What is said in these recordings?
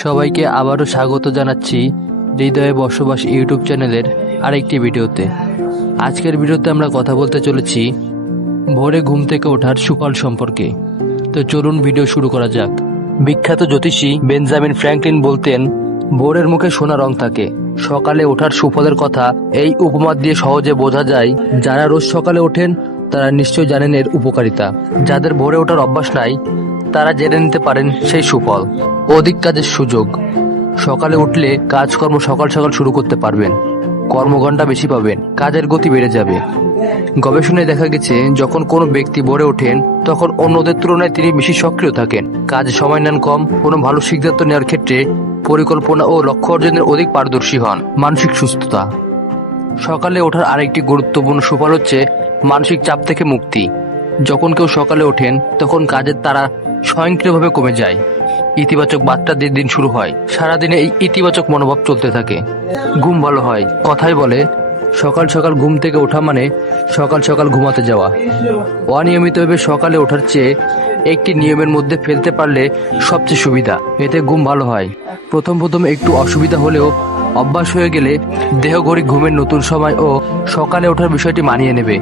সবাইকে আবারও স্বাগত জানাচ্ছি হৃদয়ে বসবাস ইউটিউব চ্যানেলের আরেকটি ভিডিওতে। আজকের ভিডিওতে আমরা কথা বলতে চলেছি ভোরে ঘুম থেকে ওঠার সুফল সম্পর্কে। তো চলুন ভিডিও শুরু করা যাক। বিখ্যাত জ্যোতিষী বেঞ্জামিন ফ্র্যাঙ্কলিন বলতেন, ভোরের মুখে সোনা রং থাকে। সকালে ওঠার সুফলের কথা এই উপমা দিয়ে সহজে বোঝা যায়। যারা রোজ সকালে ওঠেন তারা নিশ্চয় জানেন এর উপকারিতা। যাদের ভোরে ওঠার অভ্যাস নাই তারা জেনে নিতে পারেন সেই সুফল। অধিক কাজের সুযোগ। সকালে উঠলে কাজকর্ম সকাল সকাল শুরু করতে পারবেন, কর্মঘণ্টা বেশি পাবেন, কাজের গতি বেড়ে যাবে। গবেষণায় দেখা গেছে যখন কোনো ব্যক্তি ভোরে ওঠেন তখন অন্যদের তুলনায় তিনি বেশি সক্রিয় থাকেন, কাজে সময় নেন কম, কোনো ভালো সিদ্ধান্ত নেওয়ার ক্ষেত্রে পরিকল্পনা ও লক্ষ্য অর্জনের অধিক পারদর্শী হন। মানসিক সুস্থতা। সকালে ওঠার আরেকটি গুরুত্বপূর্ণ সুফল হচ্ছে মানসিক চাপ থেকে মুক্তি। যখন কেউ সকালে ওঠেন তখন কাজের তাড়া স্বয়ংক্রিয়ভাবে কমে যায়, ইতিবাচক বার্তা দিয়ে দিন শুরু হয়, সারাদিনে এই ইতিবাচক মনোভাব চলতে থাকে। ঘুম ভালো হয়। কথাই বলে সকাল সকাল ঘুম থেকে ওঠা মানে সকাল সকাল ঘুমাতে যাওয়া। অনিয়মিতভাবে সকালে ওঠার চেয়ে একটি নিয়মের মধ্যে ফেলতে পারলে সবচেয়ে সুবিধা, এতে ঘুম ভালো হয়। প্রথম একটু অসুবিধা হলেও অভ্যাস হয়ে গেলে দেহ ঘড়ি ঘুমের নতুন সময় ও সকালে ওঠার বিষয়টি মানিয়ে নেবে।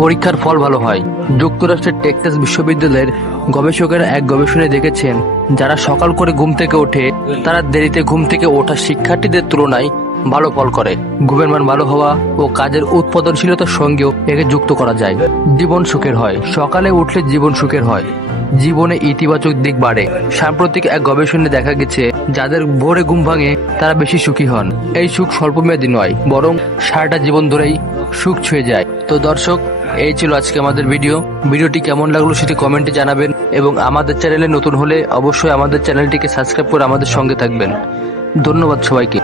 পরীক্ষার ফল ভালো হয়। যুক্তরাষ্ট্রের টেক্সাস বিশ্ববিদ্যালয়ের গবেষকেরা এক গবেষণায় দেখেছেন, যারা সকাল করে ঘুম থেকে ওঠে তারা দেরিতে ঘুম থেকে ওঠা শিক্ষার্থীদের তুলনায় ভালো ফল করে। ঘুমের মান ভালো হওয়া ও কাজের উৎপাদনশীলতার সঙ্গেও একে যুক্ত করা যায়। জীবন সুখের হয়। সকালে উঠলে জীবন সুখের হয়, জীবনে ইতিবাচক দিক বাড়ে। সাম্প্রতিক এক গবেষণায় দেখা গেছে, যাদের ভোরে ঘুম ভাঙে তারা বেশি সুখী হন। এই সুখ স্বল্পমেয়াদী নয়, বরং সারাটা জীবন ধরেই সুখ ছুঁয়ে যায়। তো দর্শক, এই ছিল আজকে আমাদের ভিডিওটি কেমন লাগলো সেটি কমেন্টে জানাবেন এবং আমাদের চ্যানেলে নতুন হলে অবশ্যই আমাদের চ্যানেলটিকে সাবস্ক্রাইব করে আমাদের সঙ্গে থাকবেন। ধন্যবাদ সবাইকে।